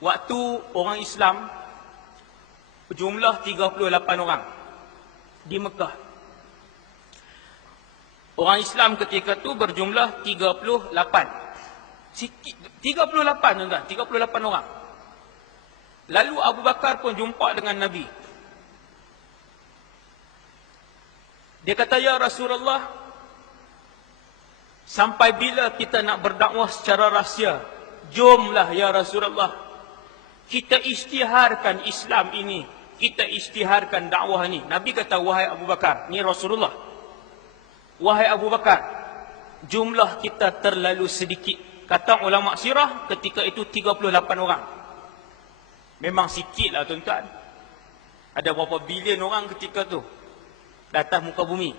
waktu orang Islam berjumlah 38 orang di Mekah. Orang Islam ketika itu berjumlah 38. Sikit 38 tuan-tuan, 38 orang. Lalu Abu Bakar pun jumpa dengan Nabi. Dia kata, "Ya Rasulullah, sampai bila kita nak berdakwah secara rahsia? Jomlah ya Rasulullah, kita isytiharkan Islam ini, kita isytiharkan dakwah ini." Nabi kata, "Wahai Abu Bakar," ni Rasulullah, "Wahai Abu Bakar, jumlah kita terlalu sedikit." Kata ulama sirah, ketika itu 38 orang. Memang sikit lah tuan-tuan. Ada berapa bilion orang ketika tu datang muka bumi.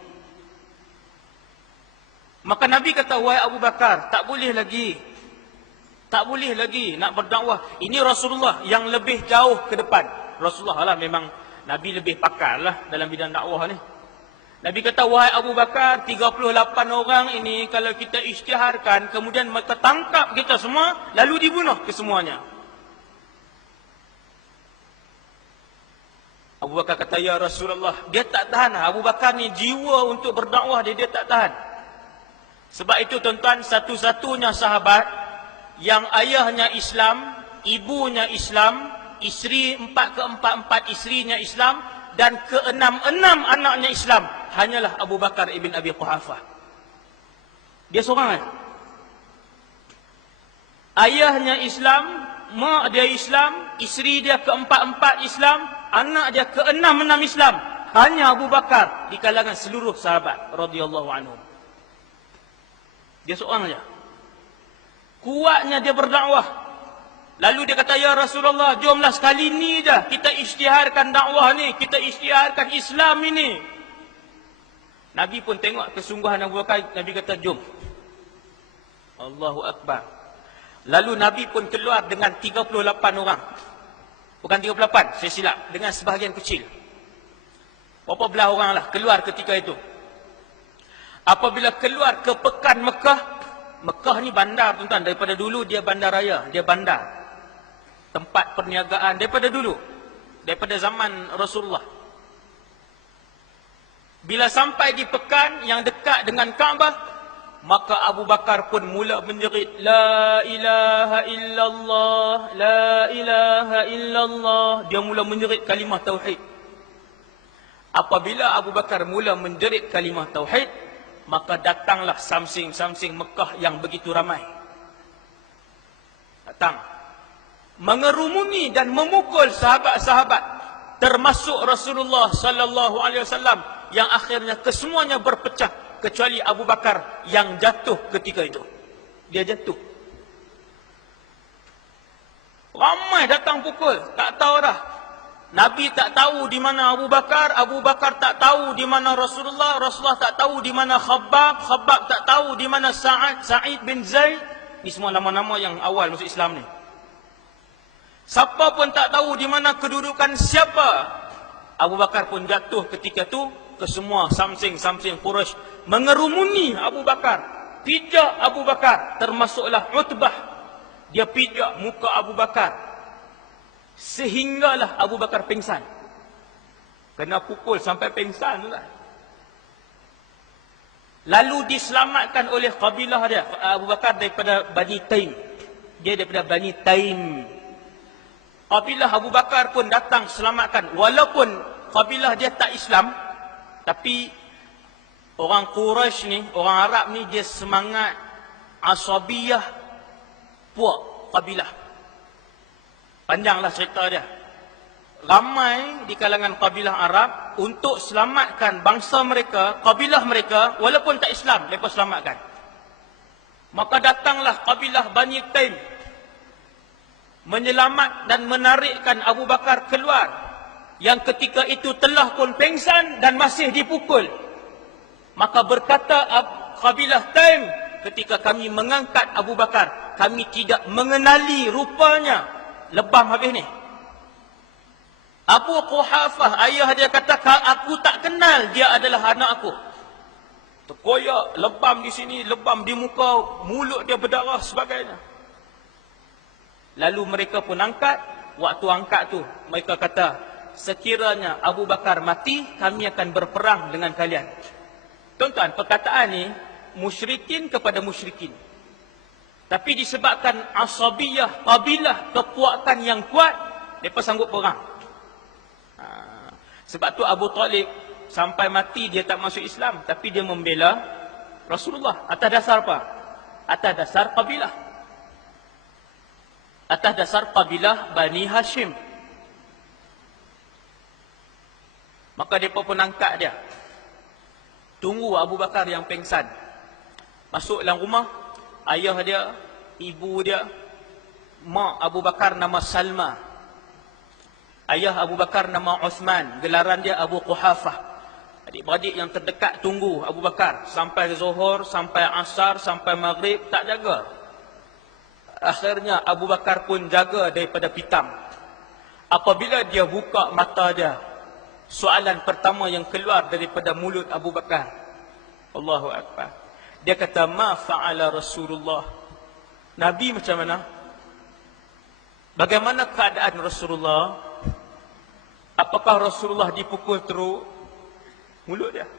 Maka Nabi kata, "Wahai Abu Bakar, tak boleh lagi. Tak boleh lagi nak berdakwah. Ini Rasulullah yang lebih jauh ke depan." Rasulullah lah memang Nabi lebih pakar lah dalam bidang dakwah ni. Nabi kata, "Wahai Abu Bakar, 38 orang ini kalau kita isytiharkan, kemudian mereka tangkap kita semua, lalu dibunuh kesemuanya." Abu Bakar kata, "Ya Rasulullah," dia tak tahan. Abu Bakar ni jiwa untuk berdakwah dia tak tahan. Sebab itu tuan-tuan, satu-satunya sahabat yang ayahnya Islam, ibunya Islam, isteri keempat isterinya Islam, dan keenam anaknya Islam, hanyalah Abu Bakar ibn Abi Quhafah. Dia seorang kan? Ayahnya Islam, mak dia Islam, isteri dia keempat Islam, anak dia keenam Islam. Hanya Abu Bakar di kalangan seluruh sahabat radhiyallahu anhum. Dia seorang saja. Kuatnya dia berdakwah. Lalu dia kata, "Ya Rasulullah, jomlah sekali ni dah kita isytiharkan dakwah ni, kita isytiharkan Islam ini." Nabi pun tengok kesungguhan Abu Bakar. Nabi kata, "Jom." Allahu Akbar. Lalu Nabi pun keluar dengan 38 orang. Bukan 38, saya silap. Dengan sebahagian kecil. Berapa belah orang lah keluar ketika itu. Apabila keluar ke pekan Mekah. Mekah ni bandar tuan-tuan. Daripada dulu dia bandar raya. Dia bandar. Tempat perniagaan daripada dulu. Daripada zaman Rasulullah. Bila sampai di pekan yang dekat dengan Kaabah, maka Abu Bakar pun mula menjerit, "La ilaha illallah, la ilaha illallah." Dia mula menjerit kalimah tauhid. Apabila Abu Bakar mula menjerit kalimah tauhid, maka datanglah samsing-samsing Mekah yang begitu ramai. Datang mengerumuni dan memukul sahabat-sahabat, termasuk Rasulullah sallallahu alaihi wasallam, yang akhirnya kesemuanya berpecah kecuali Abu Bakar yang jatuh ketika itu. Dia jatuh. Ramai datang pukul, tak tahu dah. Nabi tak tahu di mana Abu Bakar, Abu Bakar tak tahu di mana Rasulullah, Rasulullah tak tahu di mana Khabbab, Khabbab tak tahu di mana Sa'id bin Zaid. Ini semua nama-nama yang awal masuk Islam ni. Siapa pun tak tahu di mana kedudukan siapa. Abu Bakar pun jatuh ketika itu. Kesemua samsing-samsing Quraisy mengerumuni Abu Bakar, pijak Abu Bakar, termasuklah Utbah. Dia pijak muka Abu Bakar, sehinggalah Abu Bakar pingsan. Kena pukul sampai pingsan lah. Lalu diselamatkan oleh kabilah dia. Abu Bakar daripada Bani Taim. Dia daripada Bani Taim. Kabilah Abu Bakar pun datang selamatkan. Walaupun kabilah dia tak Islam, tapi orang Quraisy ni, orang Arab ni, dia semangat asabiyah puak kabilah. Panjanglah cerita dia. Ramai di kalangan kabilah Arab untuk selamatkan bangsa mereka, kabilah mereka, walaupun tak Islam, mereka selamatkan. Maka datanglah kabilah Bani Taim menyelamat dan menarikkan Abu Bakar keluar, yang ketika itu telah pun pingsan dan masih dipukul. Maka berkata kabilah Taim, ketika kami mengangkat Abu Bakar, kami tidak mengenali rupanya. Lebam habis ni. Abu Quhafah, ayah dia kata, "Aku tak kenal dia adalah anak aku." Terkoyak, lebam di sini, lebam di muka, mulut dia berdarah sebagainya. Lalu mereka pun angkat. Waktu angkat tu, mereka kata, sekiranya Abu Bakar mati, kami akan berperang dengan kalian. Tuan-tuan, perkataan ni musyrikin kepada musyrikin. Tapi disebabkan asabiyah, kabilah, kepuakan yang kuat, mereka sanggup perang. Sebab tu Abu Talib sampai mati dia tak masuk Islam, tapi dia membela Rasulullah. Atas dasar apa? Atas dasar kabilah. Atas dasar kabilah Bani Hashim. Maka mereka pun angkat dia. Tunggu Abu Bakar yang pengsan. Masuk dalam rumah, ayah dia, ibu dia, mak Abu Bakar nama Salma. Ayah Abu Bakar nama Uthman, gelaran dia Abu Quhafah. Adik-beradik yang terdekat tunggu Abu Bakar. Sampai Zuhur, sampai Asar, sampai Maghrib, tak jaga. Akhirnya Abu Bakar pun jaga daripada pitam. Apabila dia buka mata dia, soalan pertama yang keluar daripada mulut Abu Bakar, Allahu Akbar, dia kata, ma fa'ala Rasulullah. Nabi macam mana? Bagaimana keadaan Rasulullah? Apakah Rasulullah dipukul teruk? Mulut dia.